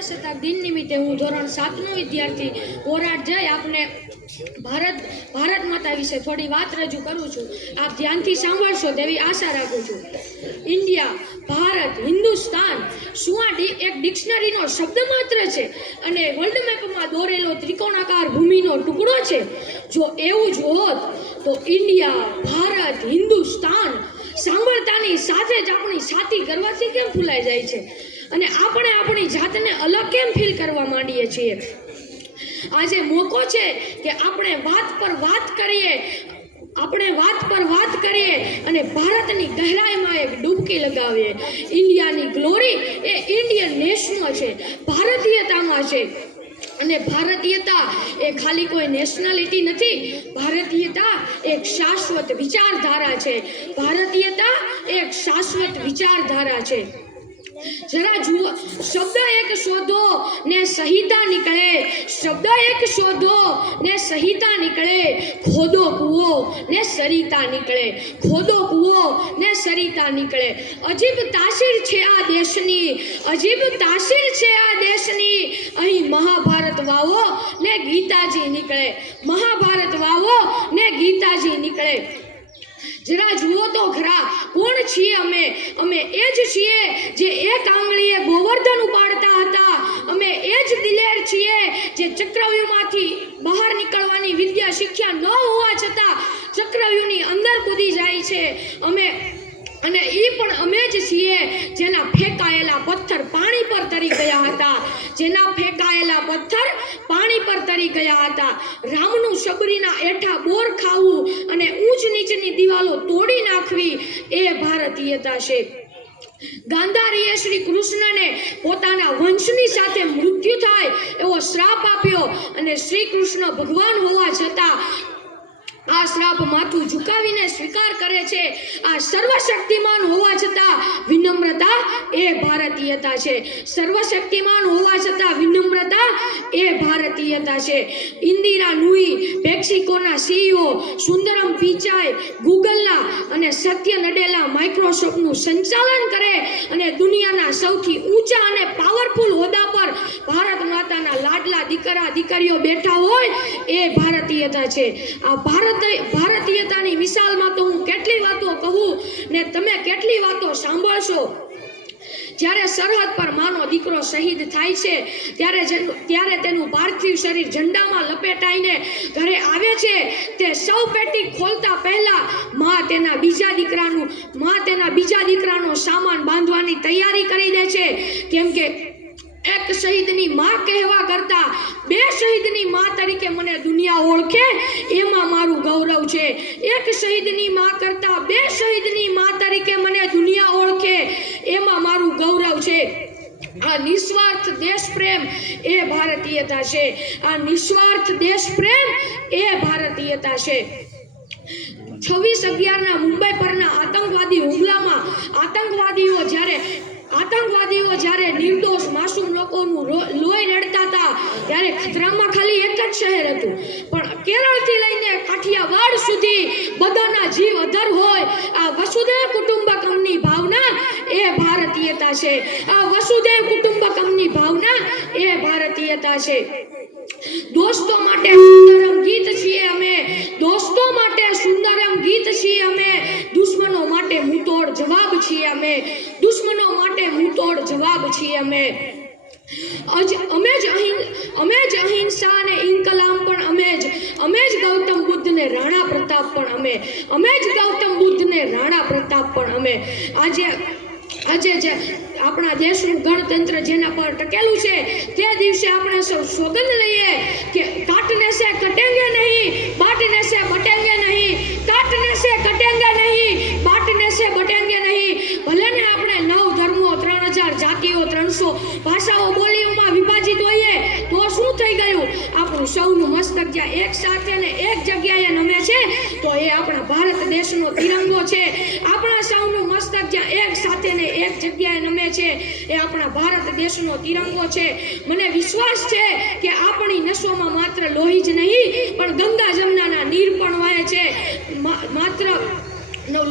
प्रजासत्ताक दिन निमित्ते हूँ धोरण 7નો विद्यार्थी ઓરાટ જઈ આપને ભારત માતા વિશે થોડી વાત રજૂ કરું છું। આપ ધ્યાનથી સાંભળશો તેવી આશા રાખું છું। ઇન્ડિયા, ભારત, હિન્દુસ્તાન શું આ એક ડિક્શનરીનો શબ્દ માત્ર છે અને વર્લ્ડ મેપમાં દોરેલો ત્રિકોણાકાર ભૂમિનો ટુકડો છે? જો એવું જ હોત તો ઇન્ડિયા, ભારત, હિન્દુસ્તાન સાંભળતાની સાથે જ આપણી છાતી ગર્વથી કેમ ફૂલાઈ જાય છે અને આપણે આપણી જાતને અલગ કેમ ફીલ કરવા માંડીએ છીએ? આજે મોકો છે કે આપણે વાત પર વાત કરીએ અને ભારતની ગહેરાઈમાં એક ડૂબકી લગાવીએ। ઇન્ડિયાની ગ્લોરી એ ઇન્ડિયન નેશનમાં છે, ભારતીયતામાં છે અને ભારતીયતા એ ખાલી કોઈ નેશનાલિટી નથી। ભારતીયતા એક શાશ્વત વિચારધારા છે। ભારતીયતા એક શાશ્વત વિચારધારા છે। जरा जुओ, शब्द एक शोधो ने संहिता निकले, शब्द एक शोधो ने संहिता निकले, खोदो कुओ ने सरिता निकले, खोदो कुओ ने सरिता निकले। अजीब तासीर छे आ देशनी, अजीब तासीर छे आ देशनी, अहीं महाभारत वावो ने गीताजी निकले, महाभारत वावो ने गीताजी निकले। जरा जुओ तो खरा कोण छीए अमे ए ज छीए जे एक आंगळीए गोवर्धन उपाड़ता हता। अमे ए ज दिलेर छीए जे चक्रव्यूहमांथी बहार निकळवानी विद्या शिक्षा न होवा छतां चक्रव्यूहनी अंदर कूदी जाय छे। अने ई पण अमे ज छीए जेना फेंकायेला पत्थर पाणी पर तरी गया हता, जेना फेंकायेला पत्थर पाणी पर तरी गया हता। रामनु शबरीना एठा बोर खावू अने ऊंच नीचनी दीवालो तोड़ी नाखवी ए भारतीयता छे। गांधारीए श्री कृष्णने पोताना वंशनी साथे मृत्यु थाय एवो श्राप आप्यो अने श्री कृष्ण भगवान होवा छतां आ श्राप माथું ઝુકાવીને સ્વીકાર કરે છે। આ સર્વશક્તિમાન હોવા છતાં વિનમ્રતા એ ભારતીયતા છે। સર્વશક્તિમાન હોવા છતાં વિનમ્રતા એ ભારતીયતા છે। ઇન્દિરા નુઈ, પેપ્સિકોના સીઈઓ, સુંદરમ પિચાઈ ગૂગલના અને સત્ય નડેલા માઇક્રોસોફ્ટનું સંચાલન કરે અને દુનિયાના સૌથી ઊંચા અને પાવરફુલ હોદ્દા પર ભારત માતાના લાડલા દીકરા દીકરીઓ બેઠા હોય એ ભારતીયતા છે। આ ભારતીયતાની મિસાલમાં તો હું કેટલી વાતો કહું ને તમે કેટલી વાતો સાંભળશો। જ્યારે સરહદ પર માનો દીકરો શહીદ થાય છે ત્યારે તેનું પાર્થિવ શરીર ઝંડામાં લપેટાઈને ઘરે આવે છે તે સૌ પેટી ખોલતા પહેલા માં તેના બીજા દીકરાનો સામાન બાંધવાની તૈયારી કરી દે છે। કેમ કે एक शहीदनी मां कहवा करता बे शहीदनी मां तरीके मने दुनिया ओळखे एमां मारू गौरव छे। एक शहीदनी मां करता बे शहीदनी मां तरीके मने दुनिया ओळखे एमां मारू गौरव छे। आ निस्वार्थ देश प्रेम ए भारतीयता छे। आ निस्वार्थ देश प्रेम ए भारतीयता छे। 26/11 मुंबई परना आतंकवादी हुमलामां आतंकवादीओ જ્યારે નિર્દોષ માસૂમ લોકોનું લોહી રડતા હતા ત્યારે ખતરામાં ખાલી એક જ શહેર હતું, પણ કેરળથી લઈને કાઠિયાવાડ સુધી બધાના જીવ અધર હોય। આ વસુદેવ કુટુંબકમની ભાવના એ ભારતીયતા છે। આ વસુદેવ કુટુંબકમની ભાવના એ ભારતીયતા છે। दोस्तों माटे सुंदरम गीत छीए अमे, दोस्तों माटे सुंदरम गीत छीए अमे, दुश्मनों माटे मुंहतोड़ जवाब छीए अमे, दुश्मनों माटे मुंहतोड़ जवाब छीए अमे। अमे ज अहिंसा ने इंकलाम पण अमे ज गौतम बुद्ध ने राणा प्रताप पण अमे ज गौतम बुद्ध ने राणा प्रताप पण अमे। આજે જે આપણા દેશનું ગણતંત્ર જેના પર ટકેલું છે તે દિવસે આપણે સૌ સોગંદ લઈએ કે કાટને से कटेंगे नहीं, बांटने से बटेंगे नहीं, काटने से कटेंगे नहीं, बांटने से बटेंगे नहीं। भले ने આપણે 9 ધર્મો, 3000 જાતિઓ, 300 ભાષાઓ, બોલીઓમાં વિભાજિત હોઈએ તો શું થઈ ગયું? આપણું સૌનું મસ્તક જ્યાં એક સાથે ને એક જગ્યાએ નમે છે તો એ આપણા ભારત દેશનો તિરંગો છે। આપણા સૌનું મસ્તક જ્યાં એક સાથે ને એક જગ્યાએ નમે છે એ આપણા ભારત દેશનો તિરંગો છે। મને વિશ્વાસ છે કે આપણી નસોમાં માત્ર લોહી જ નહીં પણ ગંગા જમનાના નીર પણ વહે છે। માત્ર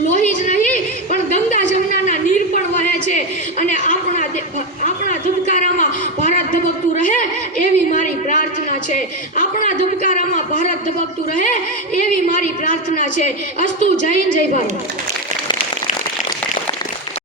લોહી જ નહીં પણ ગંગા જમનાના નીર પણ વહે છે અને આપણા ધબકારામાં ભારત ભારત ધબકતું રહે એવી મારી પ્રાર્થના છે. આપણા ધબકારામાં ભારત ધબકતું રહે એવી મારી પ્રાર્થના છે. અસ્તુ. જય હિન્દ, જય ભારત.